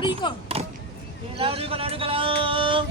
đi cơ. Lao đi con lao.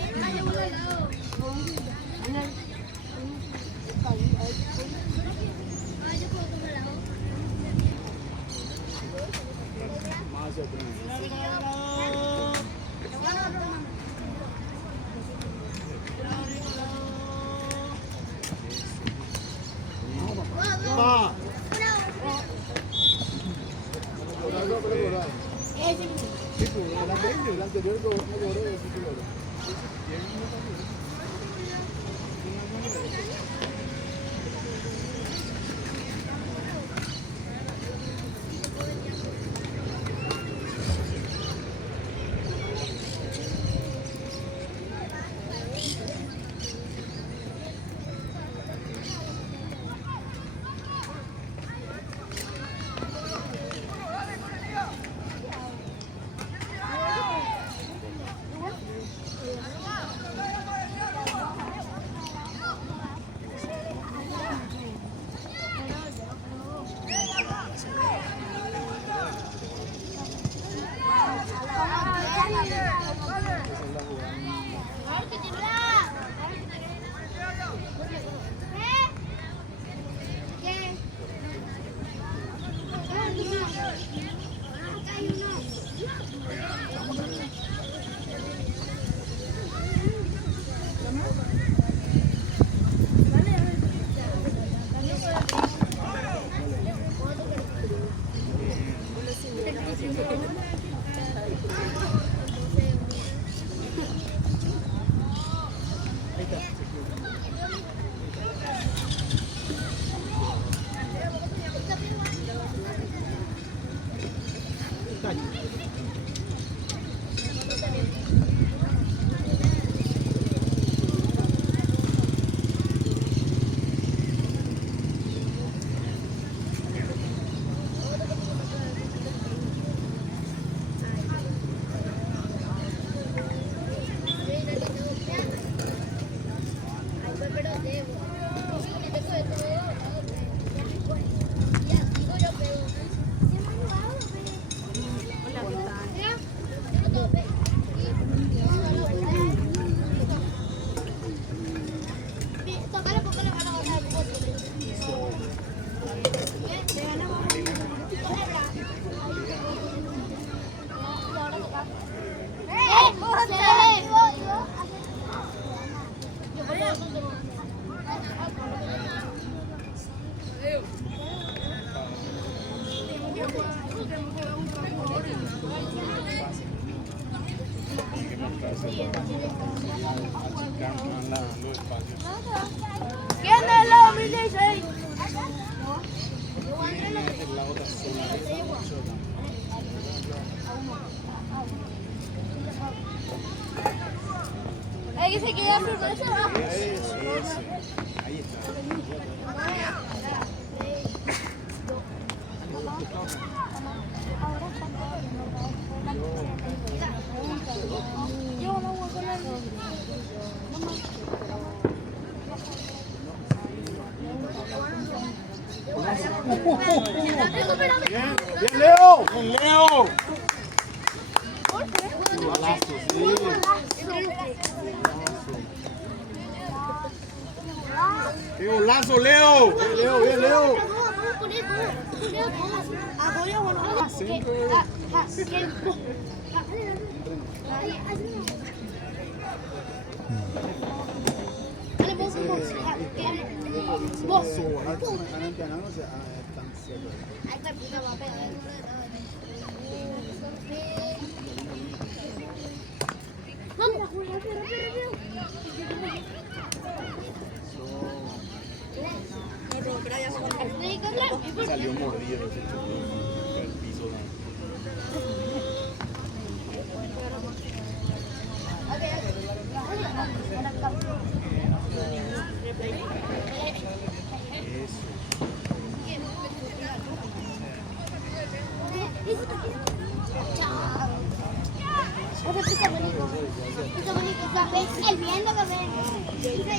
¿Quién es la 2016? Hay que se queda por eso. Ahí está. Yo no voy con él. Bien, bien, Leo. Bien, Leo. Golazo, sí. ¡Qué golazo, Leo! Bien, Leo, bien, Leo. Salió mordido ese chico del piso.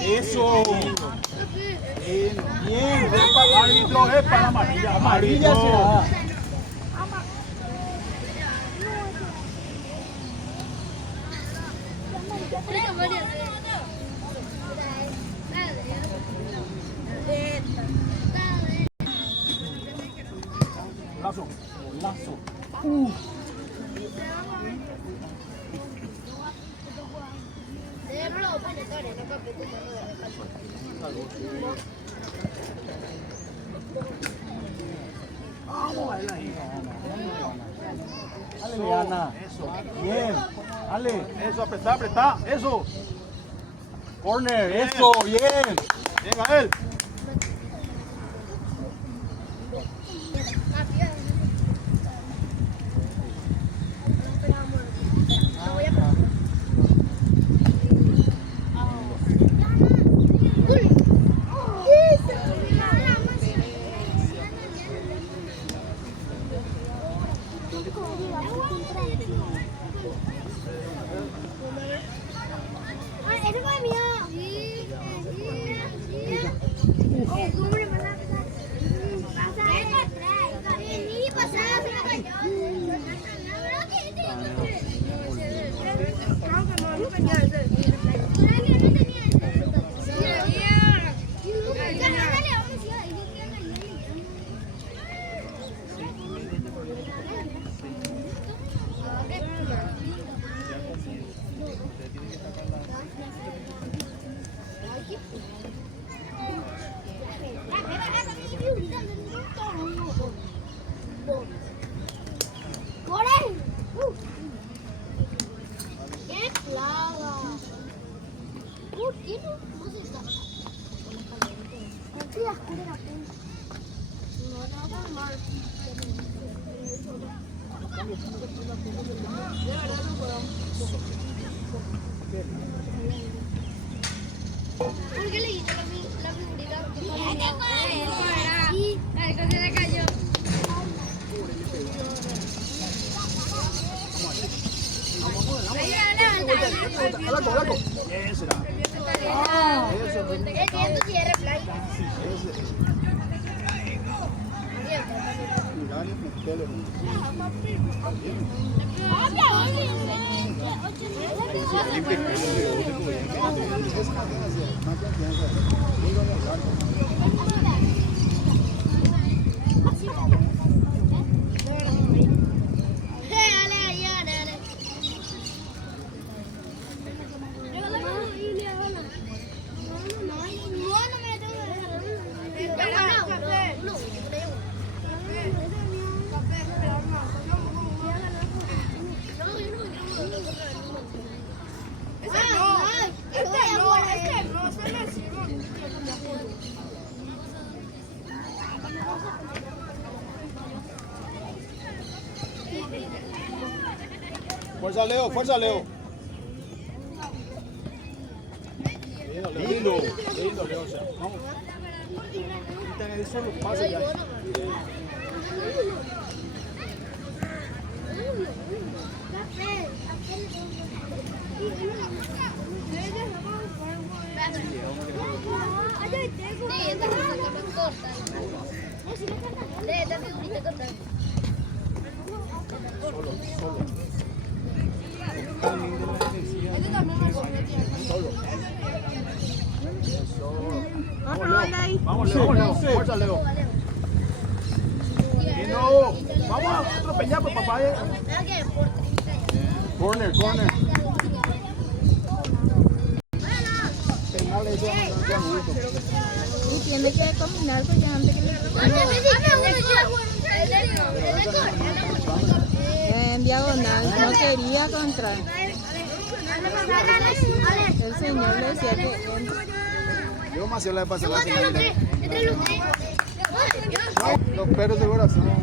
Eso. Bien, bien. Árbitro, es para amarilla. Amarilla será. Lazo, lazo. Dale, Liana. Eso. Bien. Dale. Eso, apretá, apretá. Eso. Corner. Eso. Bien. Bien, Gael. ¿Por qué le quitó la figurita? Sí, se le cayó. Fuerza, Leo, fuerza, Leo. Lindo, lindo, Leo. Vamos. Quita el solo paso ya. Solo, solo. Vamos, Leo, Leo. Fuerza, Leo. Lindo. Vamos, otro peñazo, papá. Corner, corner. Y tiene que combinar con ya antes que le en diagonal, no quería contra. El señor le decía que Yo más se la he pasado la final. Los perros de corazón.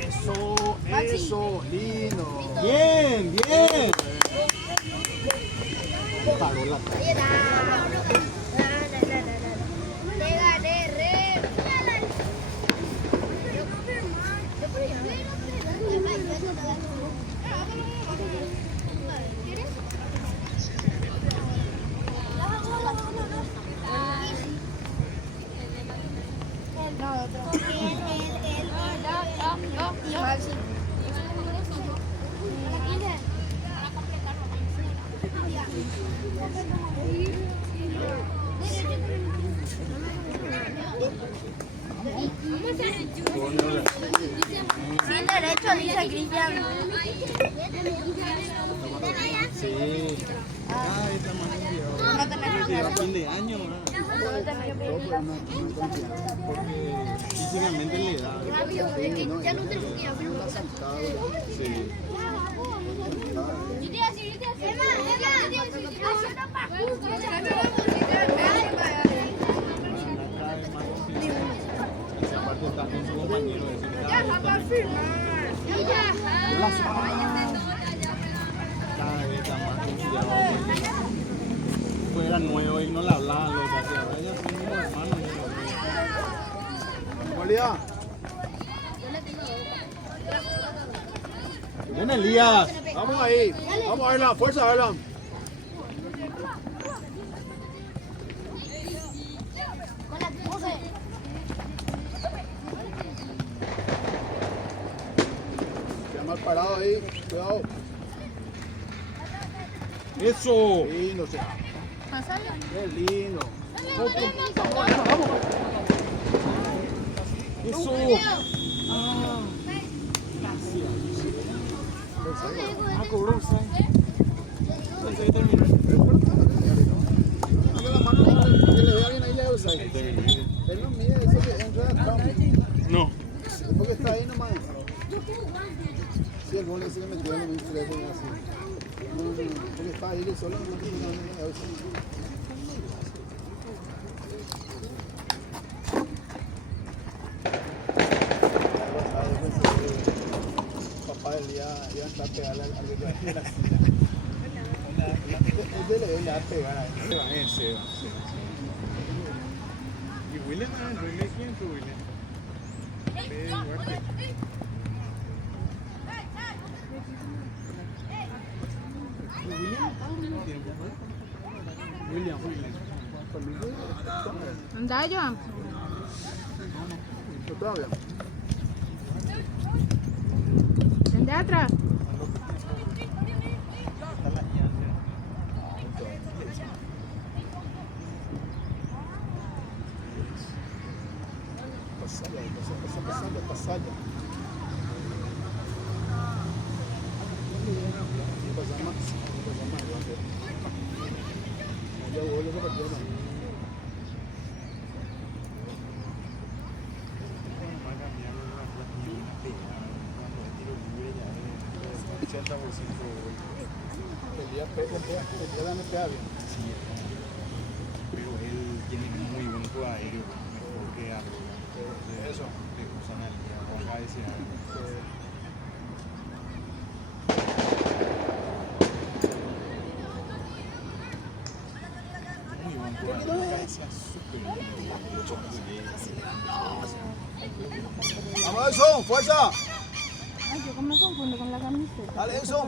Eso, eso, lindo. Bien, bien. Paró la Sin derecho, dice Cristian. Sí. Esta más No tenemos que a fin de año, porque físicamente le da. rápido, es que ya no tenemos que ir a Sí. Y aparte está con su compañero de cada vez está más confiado. Pues era nuevo y no le hablaban los que hacía. Ella sí, mi hermano. María. Ven Elías. Vamos ahí. Vamos a verla. Fuerza, verla. Queda mal parado ahí. Cuidado. Eso. Lindo, che. Qué lindo. Vamos. Eso. Cobró un Pensé que terminó. La mano que le vea bien ahí le da el side. Él no mide eso que entra acá. No. Porque está ahí nomás. Sí, el gol ese que metió en el teléfono así. No, porque está ahí solo no tiene nada. Papá del día está a pegarle al que va a la silla. Es de le va a pegar a él. Seba. ¿Y William? ¿Quién fue William? William. Anda, Joan. Todavía. Anda atrás. Pasada. Ya vuelve esa partida. El día me pega bien. Sí, pero él tiene muy buen juego aéreo, mejor que Arroyo. Eso. De personalidad, baja ese año. Muy buen juego, cabeza súper Vamos, Edson, fuerza. Ay, yo me confundo con la camiseta. Dale, eso.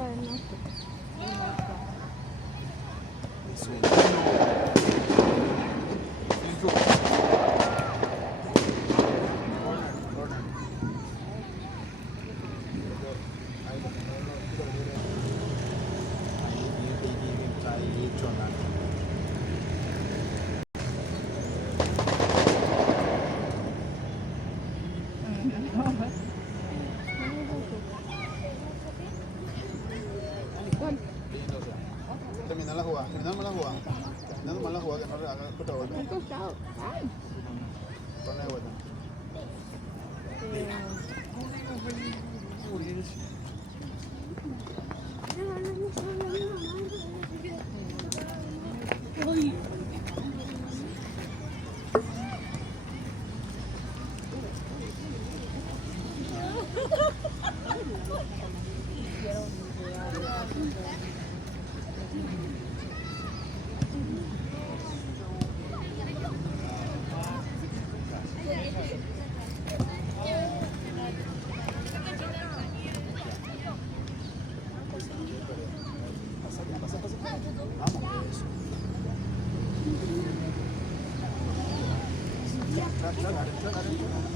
Terminar la jugada, terminar mal la jugada. Terminando mal la jugada, que no le haga otra vuelta. Ponle de vuelta.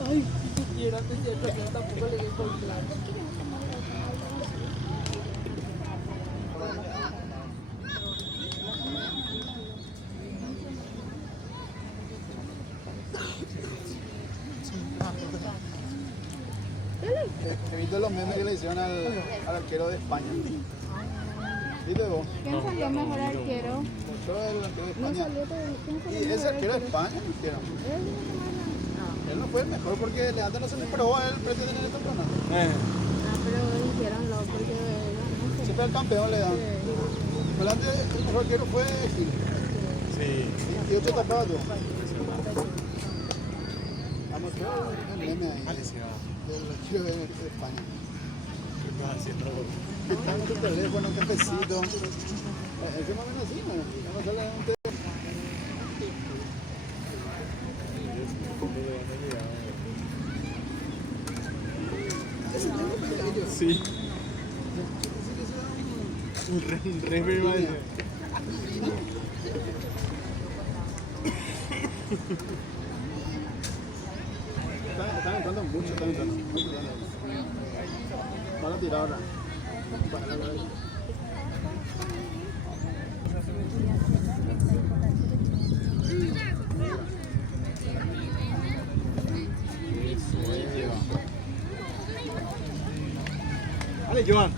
Ay, si quiero, te siento que tampoco le digo el plan. de los memes que le hicieron al arquero de España. ¿Viste vos? ¿Quién salió mejor arquero? Mostró el arquero de No España. salió todo. ¿Quién salió Y ese mejor arquero de España, hicieron. Él no fue el mejor porque Leandro no se le probó a él pretende tener este campeonato. Ah, pero dijeron lo porque no sé. Siempre el campeón le dan. Delante el mejor arquero fue Gil. Sí. 28 tapados. Vamos a ver el meme ahí. Del arquero de España. Está en tu teléfono, un cafecito. Es que más o menos así, ¿no? Vamos a hablar de un té. Sí. Re viva ese. Están entrando mucho, están entrando. Van a tirar ahora. Dale, Joan.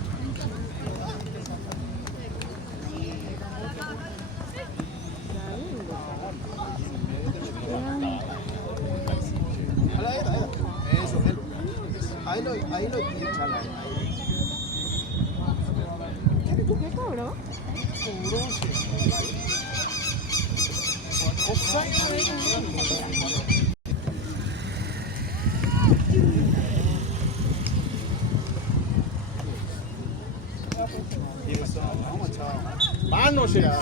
Eso, ahí lo echan ahí. ¿Qué cobró? Vamos, chao. Mano, será.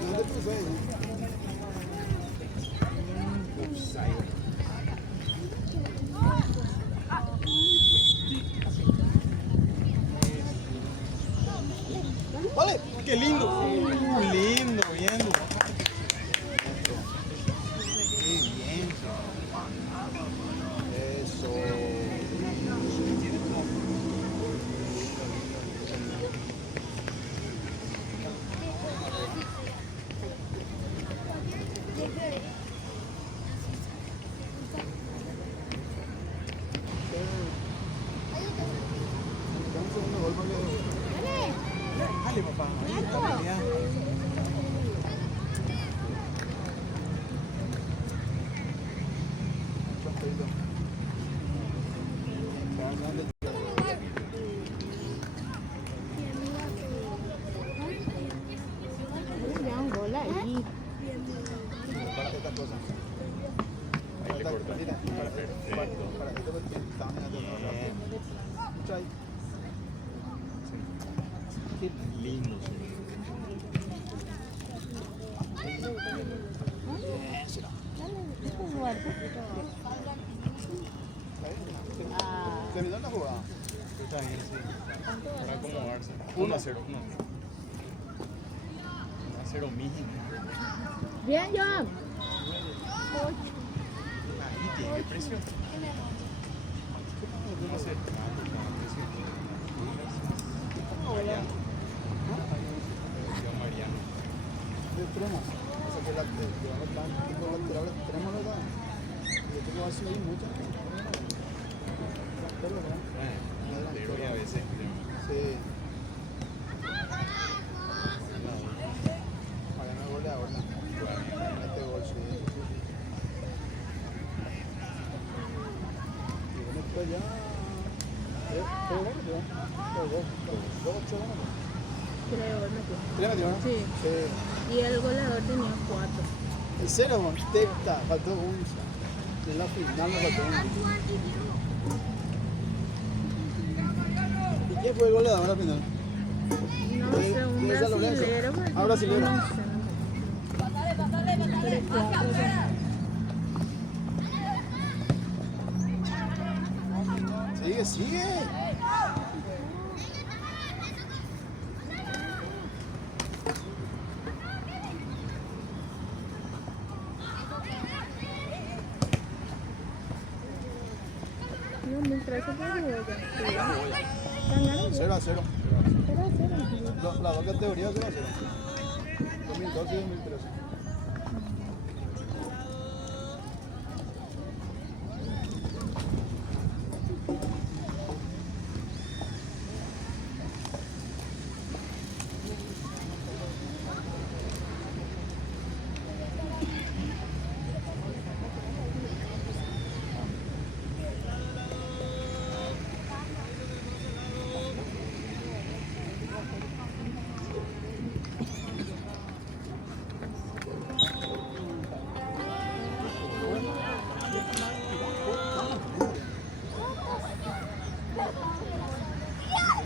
¿Dónde puso ahí? Vale. Qué lindo. Lindo, viendo. Qué bien. Eso. Un segundo gol porque Dale, papá. Ahí está peleando. Ya un gol ahí. para estas cosas. Para esta, mira, para esto porque estamos en la Escucha ahí. Lindo. ¿Terminó la jugada? Está bien, sí. Para acomodarse. 1-0. 1-0 mínimo. Bien, Joan. Ahí tiene precio. No sé. Mariano. Mariano. De extremo. O sea que la lateral extremo no da. Y esto que va a subir mucho. Pero a veces. Sí. Mariano es goleador, ¿no? Este gol, sí. Y con esto ya. ¿Tres goles, no? 2-8 goles. Creo, metió. 3 metió, ¿no? Sí. Sí. Y el goleador tenía 4. En serio, tecta, faltó un. En la final me faltó un. ¿Y quién fue el goleador al final? No sé, un de San Lorenzo. brasilero. Ah, brasilero. No sé. 3-4. Sigue. No, mientras se puede jugar. ¿Están ganando? 0-0. 0-0. Las dos categorías 0-0. 2012 y 2013.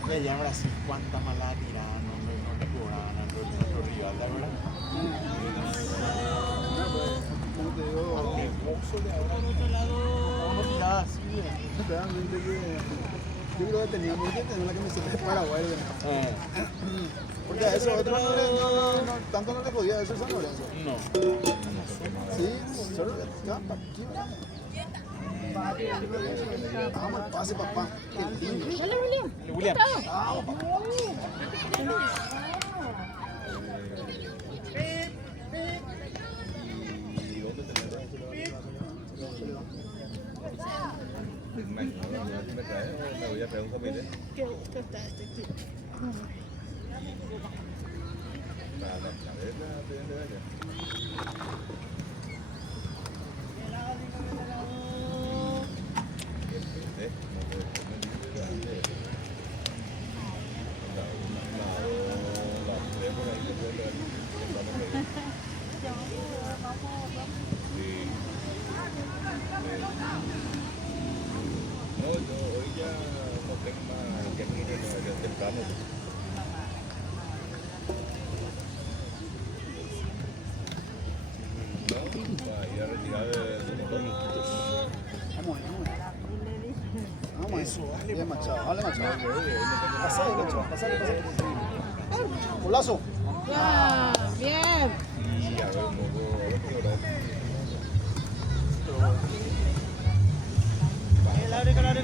Y allá en Brasil, cuánta mala tirada, no le cobraban a nuestro rival, la verdad. Como te digo, Qué boxo le habrá al otro lado. Uno tiraba así, realmente que yo creo que teníamos que tener la camiseta de Paraguay. Porque a esos otros tanto no le podía eso San Lorenzo. No. Sí, solo ya, para aquí. Vamos al pase, papá. Qué lindo. Dale, William. William. Vamos, papá. Me voy a traer un comité. Qué gusto está este chico. Para la cabeza, de allá. No, yo hoy ya no tengo más que ir temprano. No, para ir a retirar de motor. Vamos ahí, vamos ahí. Vamos ahí. Eso, dale, Machado. Dale, Machado. Pasa ahí, Machado. Pasa ahí, pasa ahí. Golazo. Ya, bien. Y a ver, qué hora es.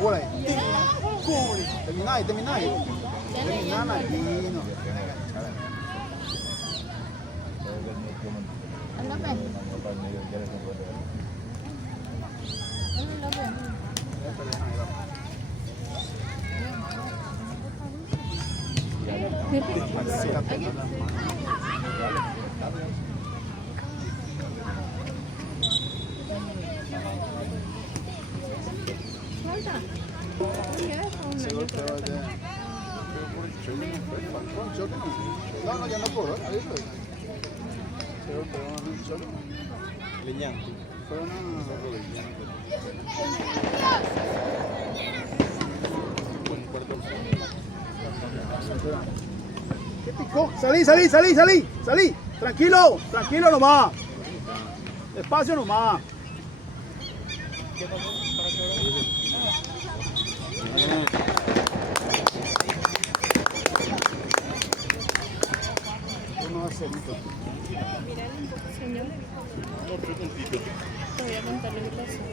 Por ahí. Termináis. Terminá aquí, no. Se golpeó allá. Fue un choque, no. No, ya no cobró. Ahí fue. Se golpeó en un choque. Leñán. Fue una... ¿Qué picó? Salí. Tranquilo nomás. Despacio nomás. Uno hace Mirale un poco, señor. Te voy a contar lo que pasó.